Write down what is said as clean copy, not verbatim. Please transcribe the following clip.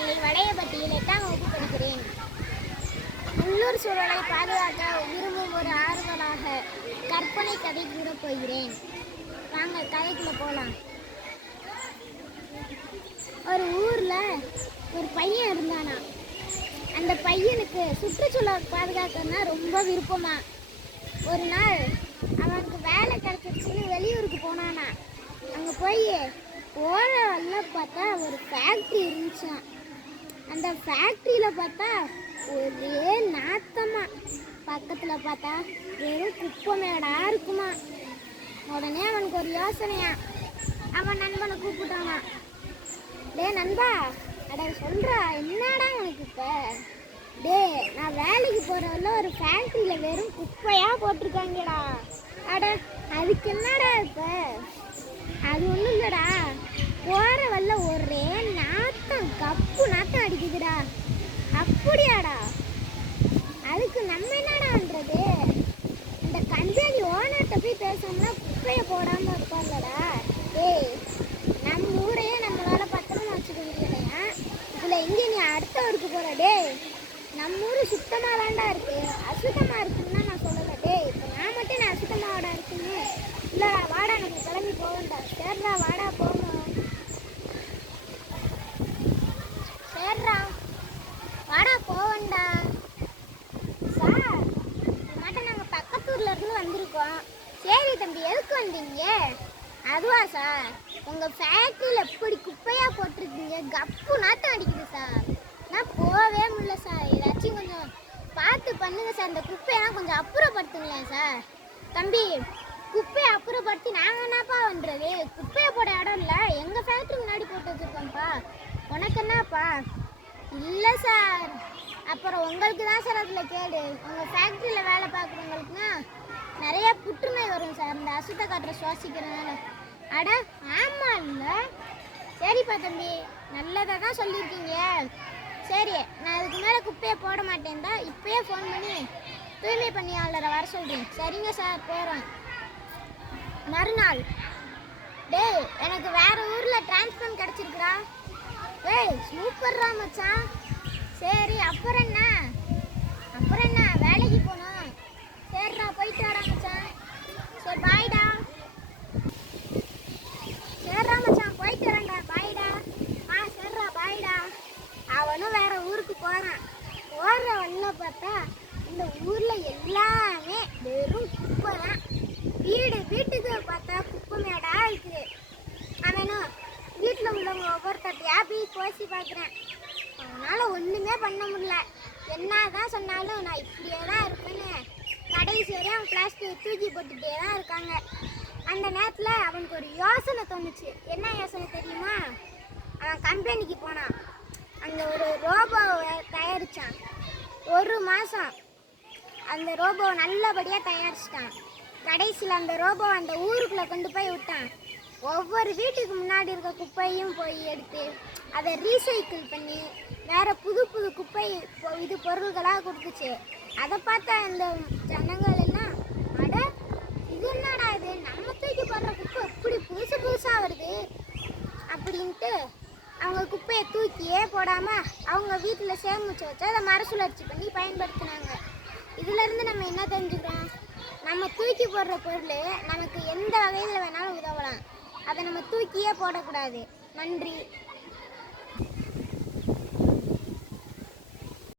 பள்ளி வளையப்பட்டியில் 8ஆம் வகுப்பு படிக்கிறேன். உள்ளூர் சூழலை பாதுகாக்க விரும்பும் ஒரு ஆர்வலாக கற்பனை கதை கூறப் போகிறேன். வாங்க கதைக்குள்ள போகலாம். ஒரு ஊர்ல ஒரு பையன் இருந்தானா. அந்த பையனுக்கு சுற்றுச்சூழல் பாதுகாக்கணும்னா ரொம்ப விருப்பமா. ஒரு நாள் அவனுக்கு வேலை கிடைச்சிருச்சுன்னு வெளியூருக்கு போனானா. அங்கே போய் போகிற வழில பார்த்தா ஒரு ஃபேக்ட்ரி இருந்துச்சான். அந்த ஃபேக்ட்ரியில் பார்த்தா ஒரே நாத்தமா, பக்கத்தில் பார்த்தா வெறும் குப்பை மேடா இருக்குமா. உடனே அவனுக்கு ஒரு யோசனையா. அவன் நண்பனை கூப்பிட்டானா. டே நண்பா, அட சொல்கிறா, என்னடா உனக்கு இப்போ? டே, நான் வேலைக்கு போகிறவள்ள ஒரு ஃபேக்ட்ரியில் வெறும் குப்பையாக போட்டிருக்காங்கடா. அட அதுக்கு என்னடா இப்போ? அது ஒன்றும் இல்லைடா, போகிற வல்ல ஒரே நாத்தம், கப்பு நாத்தம் அடிக்குதுடா. அப்படியாடா? அதுக்கு நம்ம என்னடா பண்ணுறது? இந்த கம்பெனி ஓனர்கிட்ட போய் பேசணும்னா குப்பையை போடாமல் இருப்பாங்களடா. டேய், நம்ம ஊரையே நம்மளால் பத்திரமா வச்சுக்க முடியலையா? இதில் எங்கே நீ அடுத்த ஊருக்கு போகிற? டே, நம்ம ஊர் சுத்தமாக தான்டா இருக்குது, அசுத்தமாக இருக்குன்னு நான் சொல்லலை. டே, இப்போ நான் மட்டும் நான் அசுத்தமாகடா இருக்குன்னு இல்லைடா. வாடா, நம்ம கிளம்பி போகண்டா. சரிடா, வாடா போகணும். சரிடா, வாடா போகண்டா. சார், மட்டும் நாங்கள் பக்கத்தூர்ல இருந்து வந்திருக்கோம். சரி தம்பி, எதுக்கு வந்தீங்க? அதுவா சார், உங்கள் ஃபேக்ட்ரியில் எப்படி குப்பையாக போட்டிருக்கீங்க, கப்பு நாட்டம் அடிக்குது சார். நான் போகவே முடியல சார். ஏதாச்சும் கொஞ்சம் பார்த்து பண்ணுங்க சார். இந்த குப்பையெல்லாம் கொஞ்சம் அப்புறப்படுத்துங்களேன் சார். தம்பி, குப்பையை அப்புறப்படுத்தி நாங்கள் என்னப்பா பண்ணுறது? குப்பையை போட இடம் இல்லை, எங்கள் ஃபேக்ட்ரி முன்னாடி போட்டு வச்சுருக்கோம்ப்பா. உனக்கு என்னப்பா? இல்லை சார், அப்புறம் உங்களுக்கு தான் சார் அதில் கேடு. உங்கள் ஃபேக்ட்ரியில் வேலை பார்க்குறவங்களுக்குன்னா நிறைய புற்றுநோய் வரும் சார், இந்த அசுத்த காற்றை சுவாசிக்கிறதுனால. அட ஆமாம் இல்லை? சரிப்பா தம்பி, நல்லதாக தான் சொல்லியிருக்கீங்க. சரி, நான் இதுக்கு மேலே குப்பையை போட மாட்டேன் தான் இப்போயே ஃபோன் பண்ணி தூய்மை பணியாளரை வர சொல்கிறேன். சரிங்க சார், போகிறோம். மறுநாள், டேய், எனக்கு வேறு ஊரில் டிரான்ஸ்ஃபர் கிடச்சிருக்குறா. டேய், சூப்பர்ரா மச்சான். சரி, அப்புறம் என்ன வேலைக்கு போகணும். சரிடா, போயிட்டு வரேன் மச்சான். சரி, பாய்டா. சரிடா மச்சான், போயிட்டு வரேன்டா, பாய்டா. சரிடா, பாய்டா. அவனும் வேற ஊருக்கு போகிறான். போகிற வழில பார்த்தா இந்த ஊரில் எல்லாமே வெறும் குப்பை தான். வீட்டுக்கு பார்த்தா குப்பை மேடா இருக்குது. அவனும் வீட்டில் உள்ளவங்க ஒவ்வொருத்தையா போய் கோசி பார்க்குறேன். அவனால் ஒன்றுமே பண்ண முடியல. என்ன தான் சொன்னாலும் நான் இப்படியே தான் இருப்பேன்னு கடைசி வரையும் அவன் பிளாஸ்டிக் தூக்கி போட்டுகிட்டே தான் இருக்காங்க. அந்த நேரத்தில் அவனுக்கு ஒரு யோசனை தோணுச்சு. என்ன யோசனை தெரியுமா? அவன் கம்பெனிக்கு போனான். அங்கே ஒரு ரோபோவை தயாரித்தான். 1 மாதம் அந்த ரோபோவை நல்லபடியாக தயாரிச்சிட்டான். கடைசியில் அந்த ரோபோ அந்த ஊருக்குள்ளே கொண்டு போய் விட்டான். ஒவ்வொரு வீட்டுக்கு முன்னாடி இருக்க குப்பையும் போய் எடுத்து அதை ரீசைக்கிள் பண்ணி வேறு புது குப்பை இது பொருள்களாக கொடுத்துச்சு. அதை பார்த்தா இந்த ஜனங்கள் எல்லாம், அட இது என்னடா இது, நம்ம தூக்கி போடுற குப்பை எப்படி புதுசாக வருது அப்படின்ட்டு அவங்க குப்பையை தூக்கியே போடாமல் அவங்க வீட்டில் சேமிச்சு வச்சு அதை மறுசுழற்சி பண்ணி பயன்படுத்தினாங்க. இதிலேருந்து நம்ம என்ன தெரிஞ்சுக்கிறோம்? நம்ம தூக்கி போடுற பொருள் நமக்கு எந்த வகையில் வேணாலும் உதவலாம். அதை நம்ம தூக்கியே போடக்கூடாது. நன்றி.